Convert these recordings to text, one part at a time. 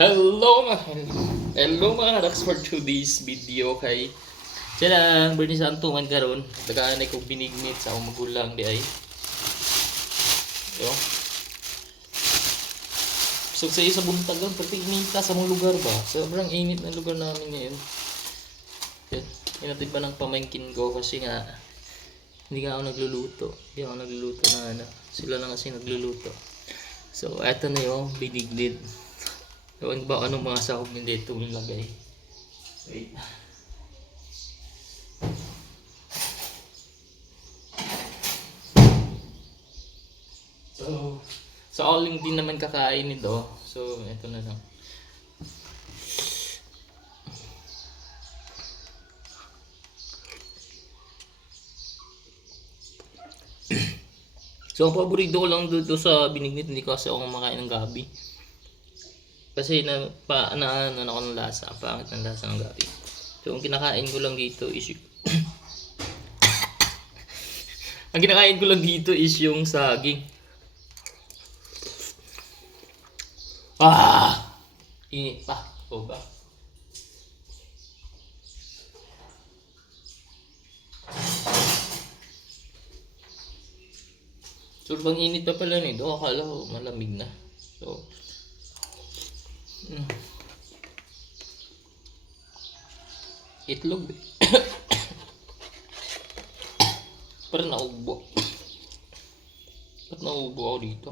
Hello mga kadaks for today's video kay lang berni sa antuman karon tagaanay kog binignit sa akong magulang di ay. Yo. So sa isa buntagan pati inita sa mga lugar ba? Sobrang init na lugar namin ngayon. Yan. Inatid pa ng pamangkin ko kasi nga hindi nga ako nagluluto. Hindi ako nagluluto na ano. Sila lang kasi nagluluto. So eto na yung binignit. Ewan ba anong mga sahog nila ito nilagay. Wait. So alling din naman kakain nito. So ito na lang. So ang paborito ko lang dito sa binignit, hindi kasi ako kumakain ng gabi. Kasi ano ako ng lasa, pangit ng lasa ng gabi. So ang kinakain ko lang dito is ang kinakain ko lang dito is yung saging. Init pa. O ba? Sobrang init pa pala nito. Akala ko malamig na. So itlog. Parang naubo. Ba't naubo ako dito?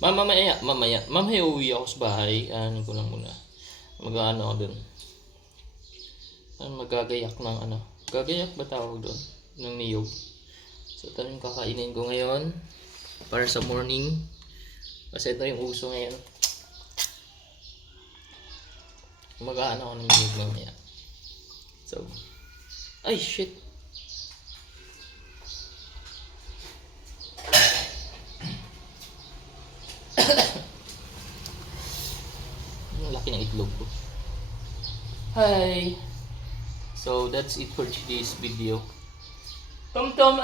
Mamaya uwi ako sa bahay. Ano ko lang muna. Mag-ano ako dun. Magagayak ng ano. Gagayak ba tawag dun? Ng niyog. So ito yung kakainin ko ngayon. Para sa morning. Kasi ito yung uso ngayon. Mag-ano ako ng niyog mamaya. So, ay shit. Ang laki ng itlog ko. Hi. So that's it for today's video. Tom, Tom.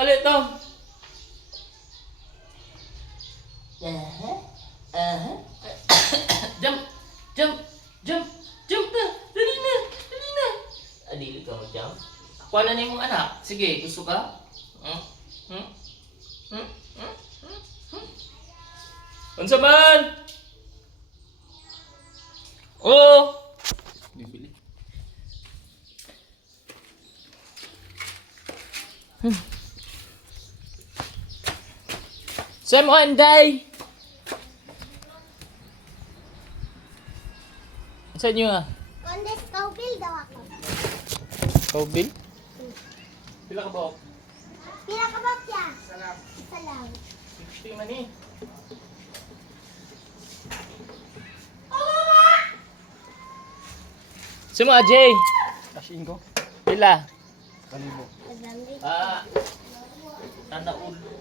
Jump na. Dali na. Dili ka mag-jump. Kuha na yung anak. Sige, gusto ka? Unsa man? Oh! Bibili. Sam Anday! Saan nyo nga? Kondes, kaubil daw ako. Kaubil? Pila ka ba? Pila ka ba siya? Salam. Salam. 60 man eh. Sino mo, Jay? Kasiin ko. Pila? Kalibo. Tanda ulo.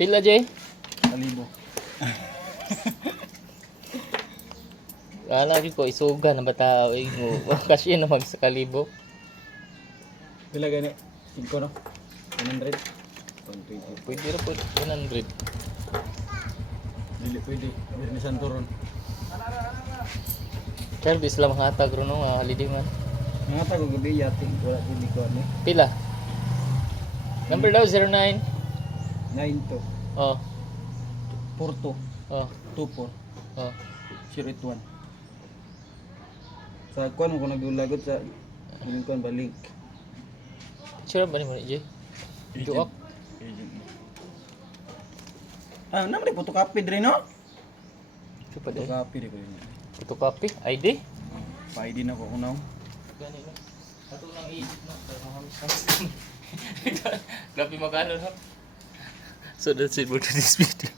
Pila, Jay? Kalibo. Wala rin ko, isuga na ba tao? Kasi na magsakalibo. Pila gani? 5 no? 100? 120. Pwede rin po, 100. Dili pwede. Birni santuron. Service lang mga hatag rin nung holiday man. Mga tago gabi yating wala pwede ko ano. Pila? Number daw, 09. 9 to. Oh, 4 to. oh, 2 4. oh. 081. Sa kuan mo ko nagdulagot sa yung kuan ba link. Sure ba ni mo, Jay? Duak? Agent mo. Naman rin photocopy dre no? Ito pa din. Photocopy rin ko yun. Photocopy? ID? Pa-ID na ko kunaw. Gani no? Ato lang i-edit no? Grabe magano no? So that's it for today's video.